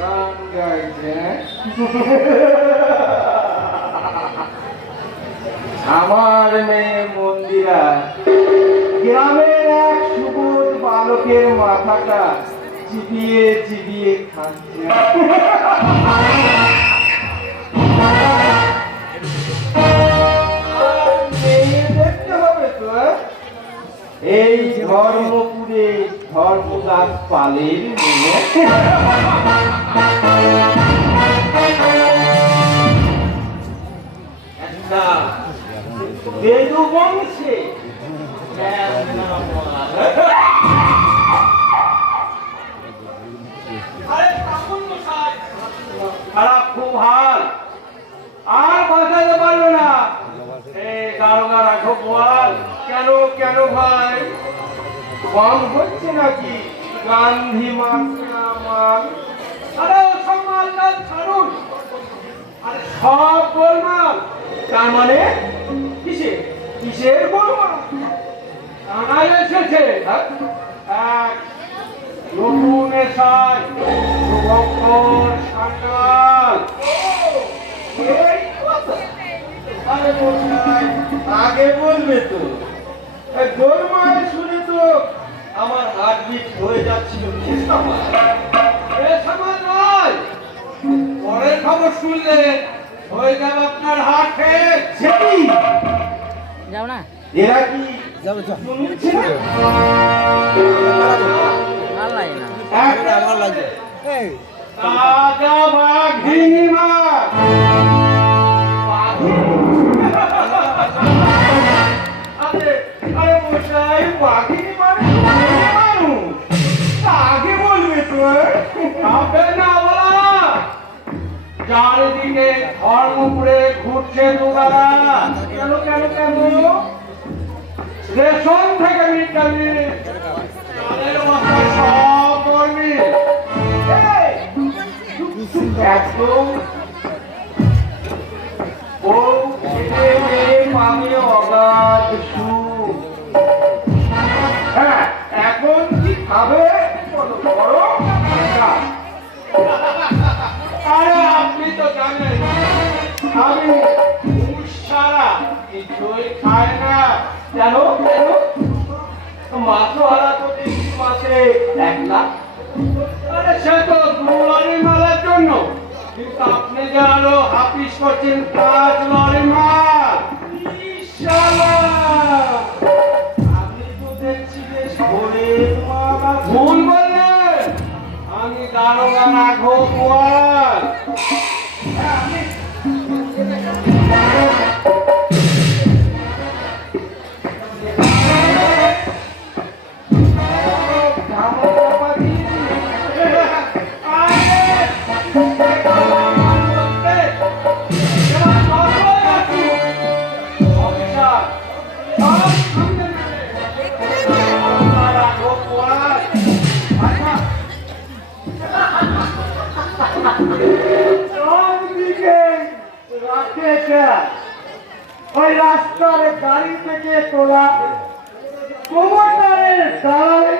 গান গাইছে আমার মেয়ে মন্দিরা গ্রামের এক সুবোধ বালকের মাথাটা চিবিয়ে চিবিয়ে খাচ্ছে। দেখতে হবে তো এই ধর্মপুরে ধর্মদাস পালের মেয়ে। একটা বেদু বংশে খারাপ খুব হাল আর বাঁচাতে পারলো না। দারোগা রাখো বল কেন কেন ভাই কম হচ্ছে নাকি? গান্ধী মারছে আমার। আরে ওসব মালটা ছাড়ুন, আরে সব গোলমাল। তার মানে কিসের কিসের গোলমাল? জানা এসেছে এক নতুন এসাই শুভঙ্কর সান্যাল। আরে মশাই আগে বলবে তো, গোলমাল শুনে তো আমার হার্টবিট হয়ে যাচ্ছিল। পরের খবর শুনলে হয়ে যাবে আপনার হার্ট ফেল। যাও না, এরা কি যাবো তো শুনছে না? ভালো লাগে না, ভালো লাগে। তাজা বাঘিনী মাছ। আরে আরে মশাই বাঘিনী মানে মানুষ, আগে বলবে তো। হবে না বলা, চারিদিকে ধর্মপুরে ঘুরছে তোমরা। কেন কেন কেন? রেশন থেকে মিটালি তাদের মাথায় সব কর্মী একদম ও ছেলে মেয়ে পাবে অগাধ সুখ। হ্যাঁ এখন কি খাবে বড়? আরে আপনি তো জানেন আমি সারা কিছুই খায় না। কেন কেন? মাত্র হারা তো 3 মাসে 1 লাখ। আরে সে তো দুলারি মালের জন্য, কিন্তু আপনি যে আরো হাফিস করছেন 5 লরি মাল। আপনি তো দেখছি বেশ ভোরের মাল। ভুল বললেন, আমি দারোগা রাঘব বল। ওই রাস্তার গাড়ি থেকে তোলা প্রমোটারের দালালি,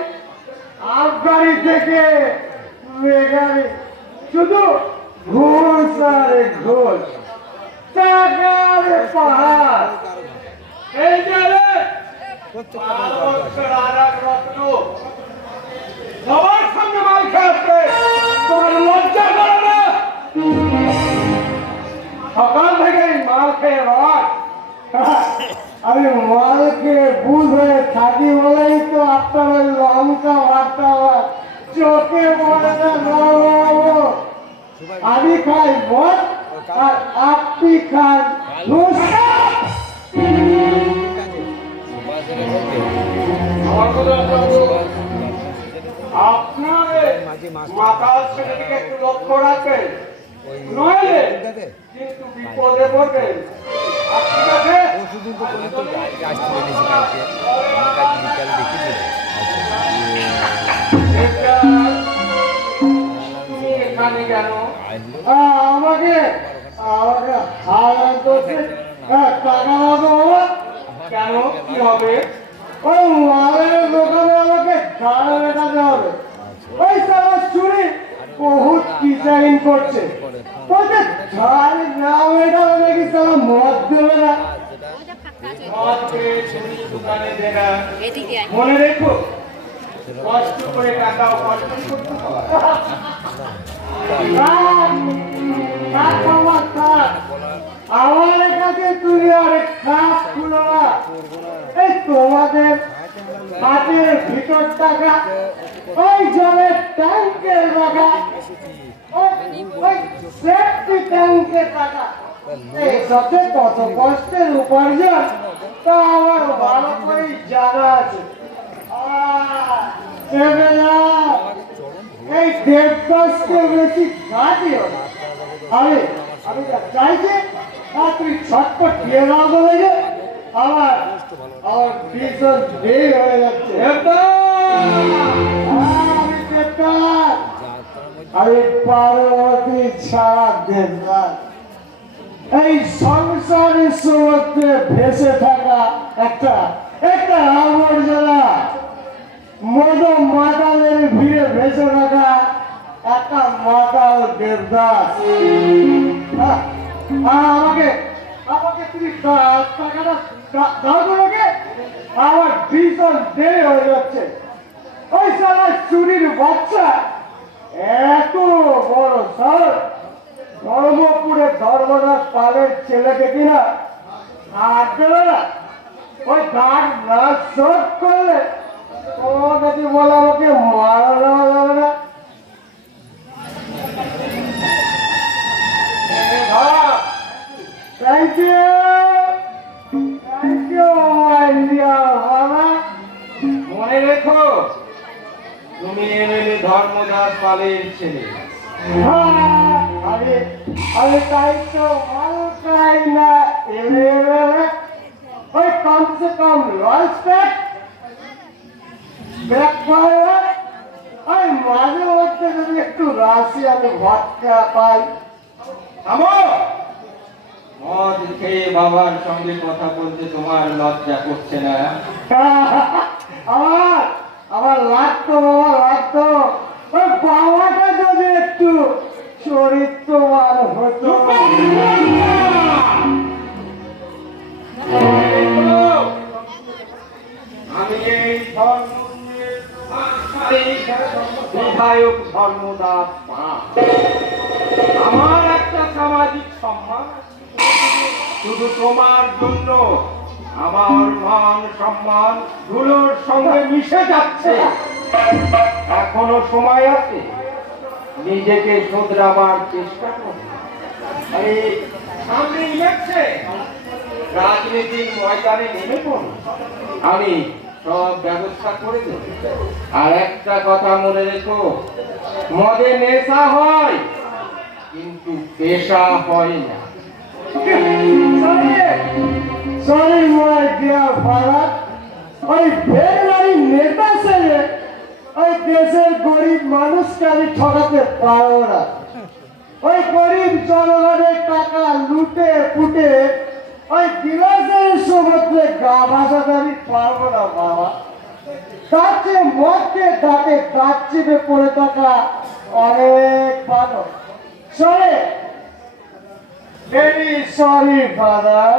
আফগানি থেকে মেগানি, শুধু ঘুষ আর ঘুষ, টাকার পাহাড়। এই যে সবার সঙ্গে মাল খেয়ে তোমার লজ্জা করে না? সকাল থেকে মাল খেয়ে রয়। আমি মালকে বুঝ হয়ে থাকি বলেই তো আপনার ওই লঙ্কা ভাতটা চোখে পড়ে না। আমি খাই মদ আর আপনি খান ঘুষ। আপনার মাথা সেদিকে একটু লক্ষ্য রাখবেন, নইলে কিন্তু বিপদে পড়বেন। এখানে কেন? আমাকে টাকা হবে কেন? কি হবে? ওই মালের দোকানে আমাকে ছাড়া মেটাতে হবে। ওই সারা চুরি বহুত বিচারিং করছে বলছে ঝাল না ম্যাডাম নাকি তারা মদ দেবে না। মদ খেয়ে চুরি দোকানে দেনা। মনে রেখো কষ্ট করে টাকাও কষ্ট করতে হয়। আমার কাছে তুমি আরে খাপ খুলো না। এই তোমাদের হাতের ভিতর টাকা ওই জলের ট্যাঙ্কের টাকা ওই সেফটি ট্যাঙ্কের টাকা এই সবচেয়ে কত কষ্টের উপার্জন তা আমার ভালো করে জানা আছে। এই দেবদাসকে বেশি ঘাটিও না। আমি আমি যা চাইছি তুই ছটপট দিয়ে না বলে আমার আমার ভীষণ দেরি হয়ে যাচ্ছে। আমি পার্বতী ছাড়া দেবদাস এই সংসারের সমুদ্রে ভেসে থাকা একটা একটা আবর্জনা মদ মাতালের ভিড়ে ভেসে থাকা একটা মাতাল দেবদাস। আমাকে আমাকে তুমি টাকাটা দাও তোমাকে আমার ভীষণ দেরি হয়ে যাচ্ছে। ওই সারা চুরির বাচ্চা এত বড় শহর ধর্মপুরে ধর্মদাস পালের ছেলেকে কিনা হাত দেবে না। ওই দাঁত না শোধ করলে তোমাকে কি বলে আমাকে মারা দেওয়া যাবে না। থ্যাংক ইউ মাই ডিয়ার বাবা। মনে রেখো তুমি এমএলএ ধর্মদাস পালের ছেলে। আমি আমি তাই তো ভালো চাই না ওই কমসে কম লঞ্চ প্যাক ব্যাক করে ওই মাঝে মধ্যে যদি একটু রাশিয়ান ভটকা পাই। থামো, মদ খেয়ে বাবার সঙ্গে কথা বলতে তোমার লজ্জা করছে না? আমার আমার লাগতো বাবা লাগতো ওই বাবাটা যদি একটু চরিত্রবান হতো। আমি এই বিধায়ক ধর্মদাস পাল। আমার একটা সামাজিক সম্মান আছে। শুধু তোমার জন্য আমার মান সম্মান ধুলোর সঙ্গে মিশে যাচ্ছে। এখনো সময় আছে, নিজেকে শোধরাবার চেষ্টা করো। আরে সামনে ইলেকশন, রাজনীতির ময়দানে নেমে পড়ো। আমি সব ব্যবস্থা করে দেব। আর একটা কথা মনে রেখো, মদে নেশা হয় কিন্তু পেশা হয় না। সরি মাই ডিয়ার ফাদার, ওই ভেরি নেতা ছেলে ওই দেশের গরিব মানুষকে আমি ঠকাতে পারবো না। ওই গরিব জনগণের টাকা লুটে ফুটে ওই বিলাসের সমুদ্রে গা ভাসাতে আমি পারবো না বাবা। তার চেয়ে মদকে দাঁতে দাঁত চেপে পড়ে থাকা অনেক ভালো। সরে very sorry father,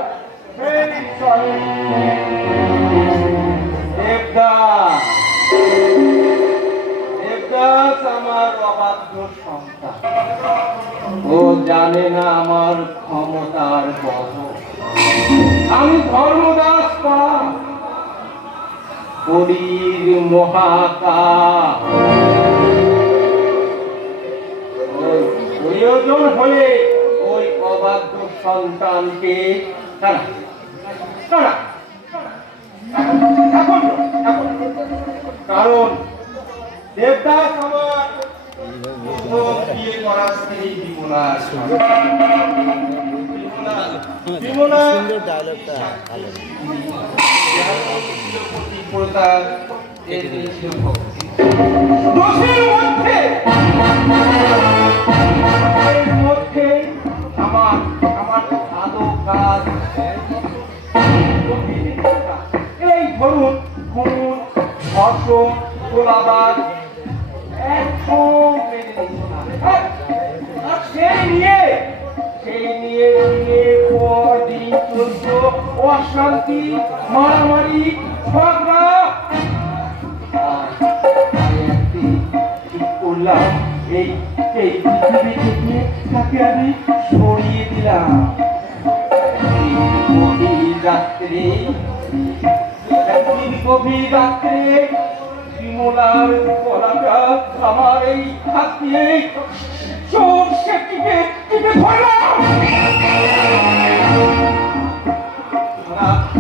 very sorry. Devdas, Devdas আমার অবাধ্য সন্তান। ও জানে না আমার ক্ষমতার কত। আমি ধর্মদাস পাল, কলির মহাকাল। প্রয়োজন হলে ওই অবাধ্য সন্তানকে কারণ দেবদাস আমার বিয়ে করা স্ত্রী বিমলা। সুন্দর ডায়লগটা ভালো। আমার আমার ভালো কাজ এই ধরুন খুন, ধর্ষণ, গোলাবাজ একদম অশান্তি, মারামারি, ঝগড়া। আমি একদিন ঠিক করলাম, এই এই পৃথিবী থেকে তাকে আমি সরিয়ে দিলাম। গভীর রাত্রে বিমলার গলাটা আমার এই হাত দিয়ে চোখ সে টিপে টিপে ধরলাম।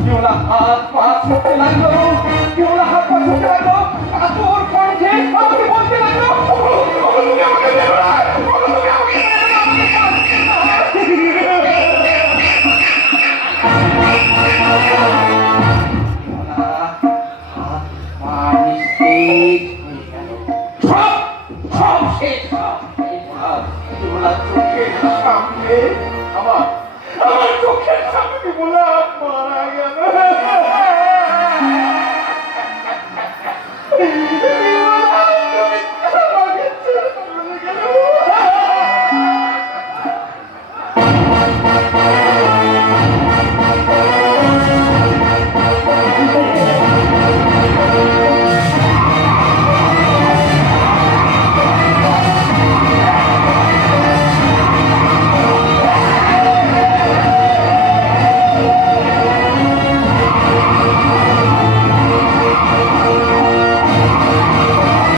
বিমলা হাত পা ছুটতে লাগলো, বিমলা হাত পা ছুটতে লাগলো, কাতর কণ্ঠে আমাকে বলতে লাগলো, তুমি আমাকে দেবে না, তুমি আমাকে দেবে না। আমার চোখের সামনে বিমলা মারা গেল।